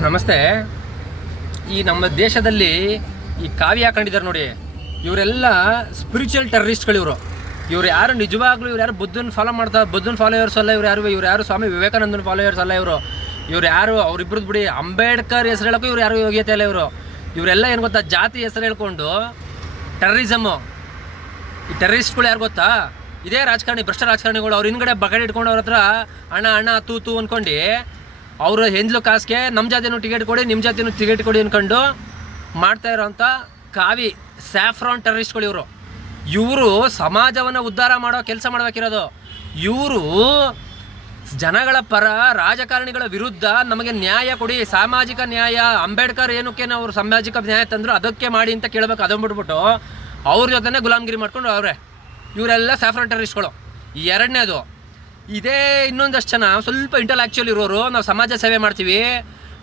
ನಮಸ್ತೆ. ಈ ನಮ್ಮ ದೇಶದಲ್ಲಿ ಈ ಕಾವ್ಯ ಹಾಕೊಂಡಿದ್ದಾರೆ ನೋಡಿ, ಇವರೆಲ್ಲ ಸ್ಪಿರಿಚುವಲ್ ಟೆರರಿಸ್ಟ್ಗಳು ಇವರು. ಇವ್ರು ಯಾರು ನಿಜವಾಗ್ಲೂ ಇವ್ರು ಯಾರು ಬುದ್ಧನ ಫಾಲೋ ಮಾಡ್ತಾ, ಬುದ್ಧನ ಫಾಲೋಯರ್ಸ್ ಅಲ್ಲ, ಇವ್ರು ಯಾರು ಇವ್ರು ಯಾರು ಸ್ವಾಮಿ ವಿವೇಕಾನಂದನ ಫಾಲೋಯರ್ಸ್ ಅಲ್ಲ ಇವರು. ಇವ್ರು ಯಾರು ಅವ್ರಿಬ್ರದ್ದು ಬಿಡಿ ಅಂಬೇಡ್ಕರ್ ಹೆಸರು ಹೇಳೋಕ್ಕೂ ಇವ್ರು ಯಾರು ಯೋಗ್ಯತೆ ಇಲ್ಲ ಇವರು. ಇವರೆಲ್ಲ ಏನು ಗೊತ್ತಾ, ಜಾತಿ ಹೆಸರು ಹೇಳ್ಕೊಂಡು ಟೆರರಿಸಮು ಈ ಟೆರರಿಸ್ಟ್ಗಳು ಯಾರು ಗೊತ್ತಾ, ಇದೇ ರಾಜಕಾರಣಿ, ಭ್ರಷ್ಟ ರಾಜಕಾರಣಿಗಳು, ಅವ್ರ ಹಿಂದ್ಗಡೆ ಬಗಡೆ ಇಟ್ಕೊಂಡು ಅವ್ರ ಹತ್ರ ಅಣ್ಣ ಅಣ್ಣ ತೂ ಅನ್ಕೊಂಡು ಅವರು ಹೆಂದ್ಲು ಕಾಸ್ಗೆ ನಮ್ಮ ಜಾತಿನೂ ಟಿಕೆಟ್ ಕೊಡಿ ನಿಮ್ಮ ಜಾತಿನೂ ಟಿಕೆಟ್ ಕೊಡಿ ಅಂದ್ಕೊಂಡು ಮಾಡ್ತಾ ಇರೋವಂಥ ಕಾವಿ ಸ್ಯಾಫ್ರಾನ್ ಟೆರರಿಸ್ಟ್ಗಳು ಇವರು. ಇವರು ಸಮಾಜವನ್ನು ಉದ್ಧಾರ ಮಾಡೋ ಕೆಲಸ ಮಾಡ್ಬೇಕಿರೋದು. ಇವರು ಜನಗಳ ಪರ ರಾಜಕಾರಣಿಗಳ ವಿರುದ್ಧ ನಮಗೆ ನ್ಯಾಯ ಕೊಡಿ, ಸಾಮಾಜಿಕ ನ್ಯಾಯ, ಅಂಬೇಡ್ಕರ್ ಏನಕ್ಕೆ ಅವರು ಸಾಮಾಜಿಕ ನ್ಯಾಯ ತಂದರು ಅದಕ್ಕೆ ಮಾಡಿ ಅಂತ ಕೇಳಬೇಕು ಅದನ್ನು ಬಿಟ್ಬಿಟ್ಟು ಅವ್ರ ಜೊತೆನೇ ಗುಲಾಮ್ಗಿರಿ ಮಾಡ್ಕೊಂಡು ಅವರೇ. ಇವರೆಲ್ಲ ಸ್ಯಾಫ್ರಾನ್ ಟೆರರಿಸ್ಟ್ಗಳು ಎರಡನೇದು ಇದೇ ಇನ್ನೊಂದಷ್ಟು ಜನ. ಸ್ವಲ್ಪ ಇಂಟೆಲೆಕ್ಚುಯಲ್ ಇರೋರು. ನಾವು ಸಮಾಜ ಸೇವೆ ಮಾಡ್ತೀವಿ.